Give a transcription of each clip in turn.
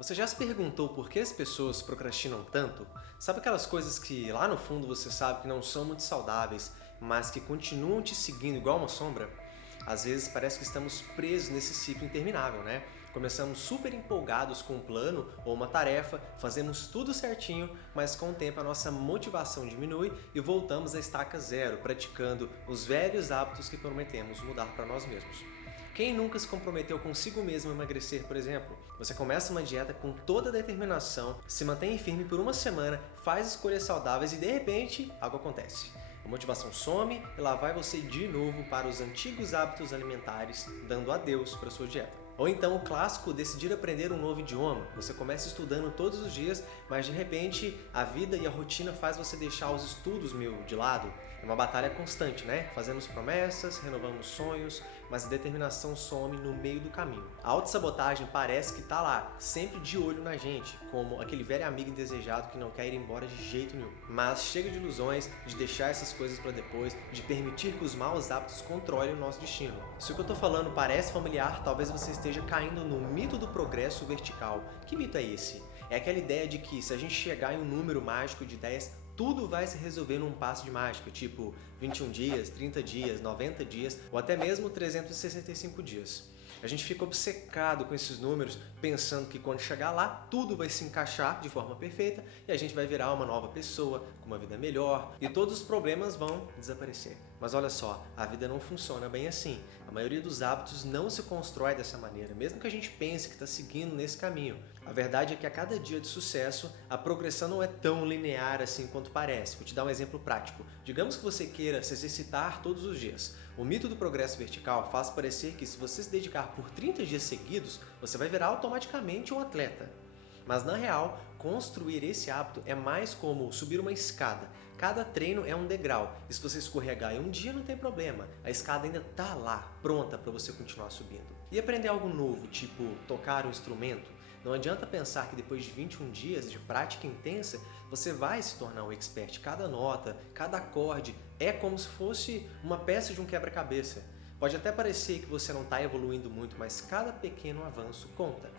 Você já se perguntou por que as pessoas procrastinam tanto? Sabe aquelas coisas que lá no fundo você sabe que não são muito saudáveis, mas que continuam te seguindo igual uma sombra? Às vezes parece que estamos presos nesse ciclo interminável, né? Começamos super empolgados com um plano ou uma tarefa, fazemos tudo certinho, mas com o tempo a nossa motivação diminui e voltamos à estaca zero, praticando os velhos hábitos que prometemos mudar para nós mesmos. Quem nunca se comprometeu consigo mesmo a emagrecer, por exemplo? Você começa uma dieta com toda a determinação, se mantém firme por uma semana, faz escolhas saudáveis e de repente algo acontece. A motivação some e lá vai você de novo para os antigos hábitos alimentares, dando adeus para sua dieta. Ou então o clássico decidir aprender um novo idioma. Você começa estudando todos os dias, mas de repente a vida e a rotina faz você deixar os estudos meio de lado. É uma batalha constante, né? Fazemos promessas, renovamos sonhos, mas a determinação some no meio do caminho. A autossabotagem parece que tá lá, sempre de olho na gente, como aquele velho amigo indesejado que não quer ir embora de jeito nenhum. Mas chega de ilusões, de deixar essas coisas para depois, de permitir que os maus hábitos controlem o nosso destino. Se o que eu tô falando parece familiar, talvez você esteja caindo no mito do progresso vertical. Que mito é esse? É aquela ideia de que se a gente chegar em um número mágico de 10, tudo vai se resolver num passe de mágica, tipo 21 dias, 30 dias, 90 dias ou até mesmo 365 dias. A gente fica obcecado com esses números, pensando que quando chegar lá, tudo vai se encaixar de forma perfeita e a gente vai virar uma nova pessoa, com uma vida melhor e todos os problemas vão desaparecer. Mas olha só, a vida não funciona bem assim. A maioria dos hábitos não se constrói dessa maneira, mesmo que a gente pense que está seguindo nesse caminho. A verdade é que a cada dia de sucesso, a progressão não é tão linear assim quanto parece. Vou te dar um exemplo prático. Digamos que você queira se exercitar todos os dias. O mito do progresso vertical faz parecer que se você se dedicar por 30 dias seguidos, você vai virar automaticamente um atleta. Mas na real, construir esse hábito é mais como subir uma escada. Cada treino é um degrau, e se você escorregar em um dia não tem problema, a escada ainda está lá, pronta para você continuar subindo. E aprender algo novo, tipo tocar um instrumento? Não adianta pensar que depois de 21 dias de prática intensa, você vai se tornar um expert. Cada nota, cada acorde é como se fosse uma peça de um quebra-cabeça. Pode até parecer que você não está evoluindo muito, mas cada pequeno avanço conta.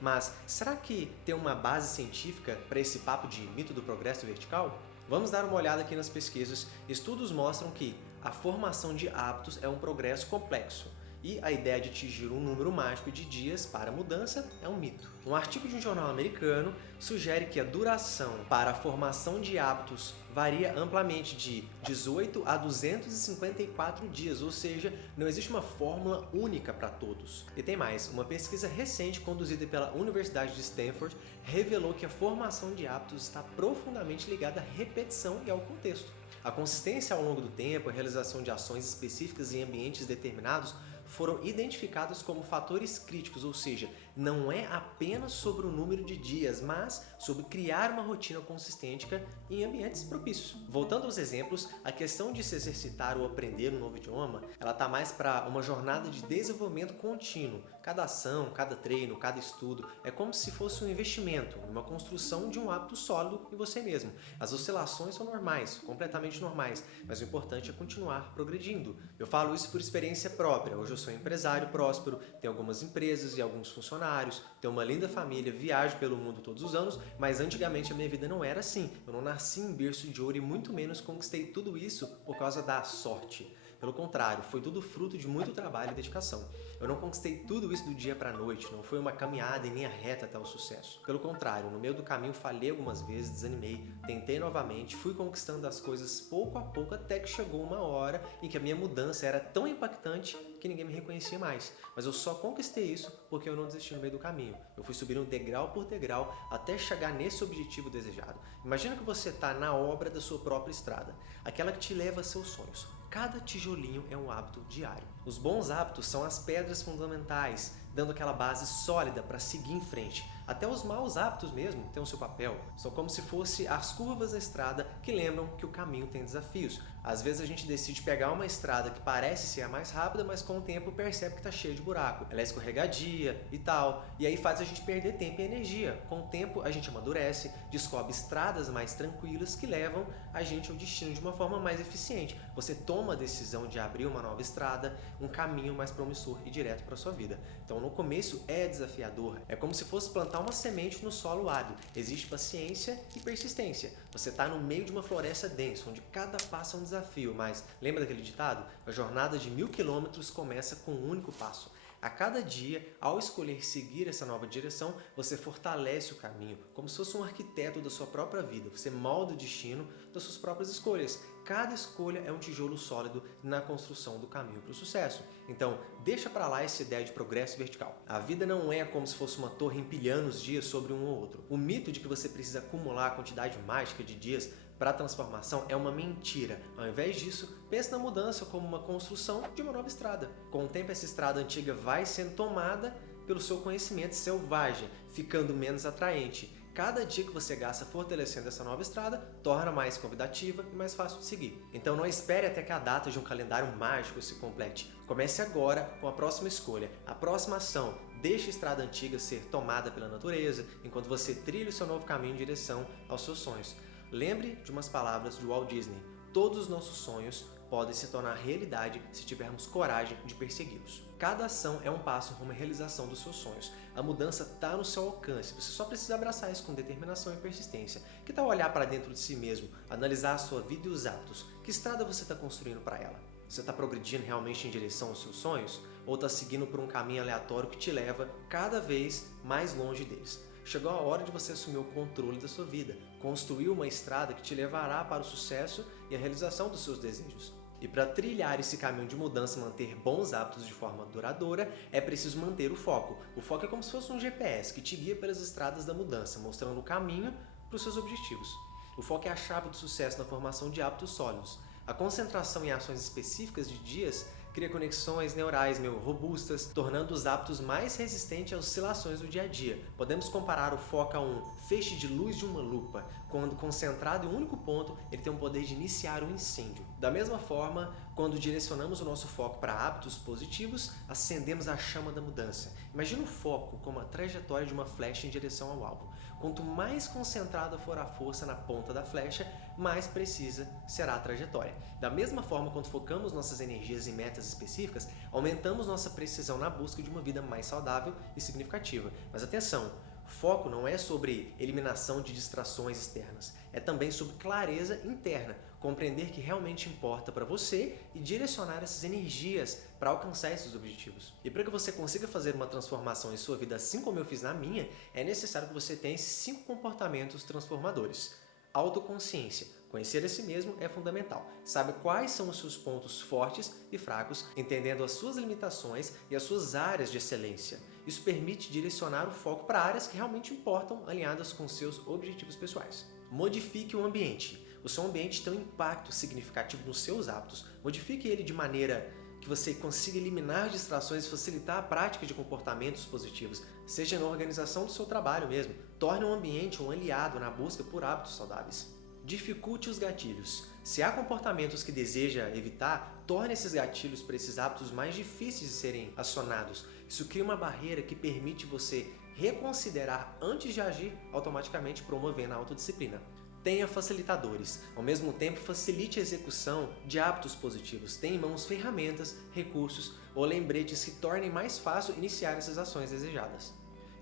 Mas será que tem uma base científica para esse papo de mito do progresso vertical? Vamos dar uma olhada aqui nas pesquisas. Estudos mostram que a formação de hábitos é um progresso complexo. E a ideia de atingir um número mágico de dias para a mudança é um mito. Um artigo de um jornal americano sugere que a duração para a formação de hábitos varia amplamente de 18 a 254 dias, ou seja, não existe uma fórmula única para todos. E tem mais, uma pesquisa recente conduzida pela Universidade de Stanford revelou que a formação de hábitos está profundamente ligada à repetição e ao contexto. A consistência ao longo do tempo, a realização de ações específicas em ambientes determinados foram identificados como fatores críticos, ou seja, não é apenas sobre o número de dias, mas sobre criar uma rotina consistente em ambientes propícios. Voltando aos exemplos, a questão de se exercitar ou aprender um novo idioma, ela está mais para uma jornada de desenvolvimento contínuo. Cada ação, cada treino, cada estudo é como se fosse um investimento, uma construção de um hábito sólido em você mesmo. As oscilações são normais, completamente normais, mas o importante é continuar progredindo. Eu falo isso por experiência própria. Hoje eu sou empresário próspero, tenho algumas empresas e alguns funcionários, tenho uma linda família, viajo pelo mundo todos os anos, mas antigamente a minha vida não era assim. Eu não nasci em berço de ouro e muito menos conquistei tudo isso por causa da sorte. Pelo contrário, foi tudo fruto de muito trabalho e dedicação. Eu não conquistei tudo isso do dia para a noite, não foi uma caminhada em linha reta até o sucesso. Pelo contrário, no meio do caminho falhei algumas vezes, desanimei, tentei novamente, fui conquistando as coisas pouco a pouco até que chegou uma hora em que a minha mudança era tão impactante que ninguém me reconhecia mais. Mas eu só conquistei isso porque eu não desisti no meio do caminho. Eu fui subindo degrau por degrau até chegar nesse objetivo desejado. Imagina que você está na obra da sua própria estrada, aquela que te leva a seus sonhos. Cada tijolinho é um hábito diário. Os bons hábitos são as pedras fundamentais, dando aquela base sólida para seguir em frente. Até os maus hábitos mesmo têm o seu papel. São como se fossem as curvas da estrada que lembram que o caminho tem desafios. Às vezes a gente decide pegar uma estrada que parece ser a mais rápida, mas com o tempo percebe que está cheia de buraco. Ela é escorregadia e tal, e aí faz a gente perder tempo e energia. Com o tempo a gente amadurece, descobre estradas mais tranquilas que levam a gente ao destino de uma forma mais eficiente. Você toma a decisão de abrir uma nova estrada, um caminho mais promissor e direto para sua vida. Então no começo é desafiador, é como se fosse plantar uma semente no solo árido. Existe paciência e persistência. Você está no meio de uma floresta densa, onde cada passo é um desafio, mas lembra daquele ditado? A jornada de 1000 quilômetros começa com um único passo. A cada dia, ao escolher seguir essa nova direção, você fortalece o caminho, como se fosse um arquiteto da sua própria vida. Você molda o destino das suas próprias escolhas. Cada escolha é um tijolo sólido na construção do caminho para o sucesso. Então, deixa para lá essa ideia de progresso vertical. A vida não é como se fosse uma torre empilhando os dias sobre um ou outro. O mito de que você precisa acumular a quantidade mágica de dias para a transformação é uma mentira. Ao invés disso, pense na mudança como uma construção de uma nova estrada. Com o tempo, essa estrada antiga vai sendo tomada pelo seu conhecimento selvagem, ficando menos atraente. Cada dia que você gasta fortalecendo essa nova estrada, torna mais convidativa e mais fácil de seguir. Então não espere até que a data de um calendário mágico se complete. Comece agora com a próxima escolha, a próxima ação. Deixe a estrada antiga ser tomada pela natureza, enquanto você trilha o seu novo caminho em direção aos seus sonhos. Lembre de umas palavras de Walt Disney: todos os nossos sonhos podem se tornar realidade se tivermos coragem de persegui-los. Cada ação é um passo rumo à realização dos seus sonhos. A mudança está no seu alcance, você só precisa abraçar isso com determinação e persistência. Que tal olhar para dentro de si mesmo, analisar a sua vida e os hábitos? Que estrada você está construindo para ela? Você está progredindo realmente em direção aos seus sonhos? Ou está seguindo por um caminho aleatório que te leva cada vez mais longe deles? Chegou a hora de você assumir o controle da sua vida, construir uma estrada que te levará para o sucesso e a realização dos seus desejos. E para trilhar esse caminho de mudança e manter bons hábitos de forma duradoura, é preciso manter o foco. O foco é como se fosse um GPS que te guia pelas estradas da mudança, mostrando o caminho para os seus objetivos. O foco é a chave do sucesso na formação de hábitos sólidos. A concentração em ações específicas de dias cria conexões neurais robustas, tornando os hábitos mais resistentes às oscilações do dia a dia. Podemos comparar o foco a um feixe de luz de uma lupa. Quando concentrado em um único ponto, ele tem o poder de iniciar um incêndio. Da mesma forma, quando direcionamos o nosso foco para hábitos positivos, acendemos a chama da mudança. Imagina o foco como a trajetória de uma flecha em direção ao alvo. Quanto mais concentrada for a força na ponta da flecha, mais precisa será a trajetória. Da mesma forma, quando focamos nossas energias em metas específicas, aumentamos nossa precisão na busca de uma vida mais saudável e significativa. Mas atenção! Foco não é sobre eliminação de distrações externas, é também sobre clareza interna, compreender que realmente importa para você e direcionar essas energias para alcançar esses objetivos. E para que você consiga fazer uma transformação em sua vida assim como eu fiz na minha, é necessário que você tenha esses 5 comportamentos transformadores. Autoconsciência. Conhecer a si mesmo é fundamental. Saiba quais são os seus pontos fortes e fracos, entendendo as suas limitações e as suas áreas de excelência. Isso permite direcionar o foco para áreas que realmente importam, alinhadas com seus objetivos pessoais. Modifique o ambiente. O seu ambiente tem um impacto significativo nos seus hábitos. Modifique ele de maneira que você consiga eliminar distrações e facilitar a prática de comportamentos positivos, seja na organização do seu trabalho mesmo. Torne o ambiente um aliado na busca por hábitos saudáveis. Dificulte os gatilhos. Se há comportamentos que deseja evitar, torne esses gatilhos para esses hábitos mais difíceis de serem acionados. Isso cria uma barreira que permite você reconsiderar antes de agir, automaticamente promovendo a autodisciplina. Tenha facilitadores. Ao mesmo tempo, facilite a execução de hábitos positivos. Tenha em mãos ferramentas, recursos ou lembretes que tornem mais fácil iniciar essas ações desejadas.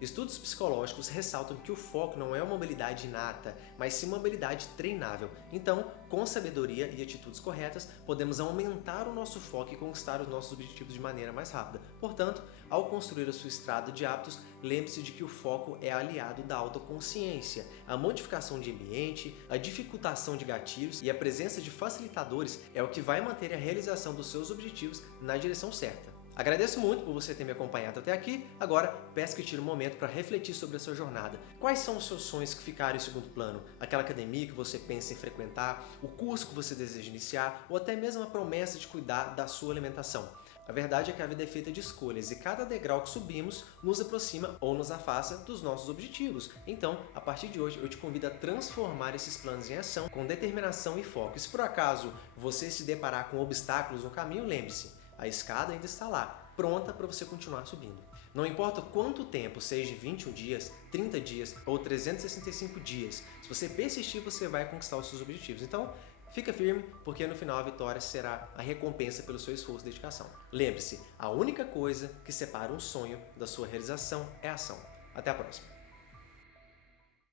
Estudos psicológicos ressaltam que o foco não é uma habilidade inata, mas sim uma habilidade treinável. Então, com sabedoria e atitudes corretas, podemos aumentar o nosso foco e conquistar os nossos objetivos de maneira mais rápida. Portanto, ao construir a sua estrada de hábitos, lembre-se de que o foco é aliado da autoconsciência. A modificação de ambiente, a dificultação de gatilhos e a presença de facilitadores é o que vai manter a realização dos seus objetivos na direção certa. Agradeço muito por você ter me acompanhado até aqui. Agora, peço que tire um momento para refletir sobre a sua jornada. Quais são os seus sonhos que ficaram em segundo plano? Aquela academia que você pensa em frequentar, o curso que você deseja iniciar ou até mesmo a promessa de cuidar da sua alimentação? A verdade é que a vida é feita de escolhas e cada degrau que subimos nos aproxima ou nos afasta dos nossos objetivos. Então, a partir de hoje, eu te convido a transformar esses planos em ação com determinação e foco. E se por acaso você se deparar com obstáculos no caminho, lembre-se, a escada ainda está lá, pronta para você continuar subindo. Não importa quanto tempo, seja 21 dias, 30 dias ou 365 dias, se você persistir, você vai conquistar os seus objetivos. Então, Fica firme, porque no final a vitória será a recompensa pelo seu esforço e dedicação. Lembre-se, a única coisa que separa um sonho da sua realização é a ação. Até a próxima!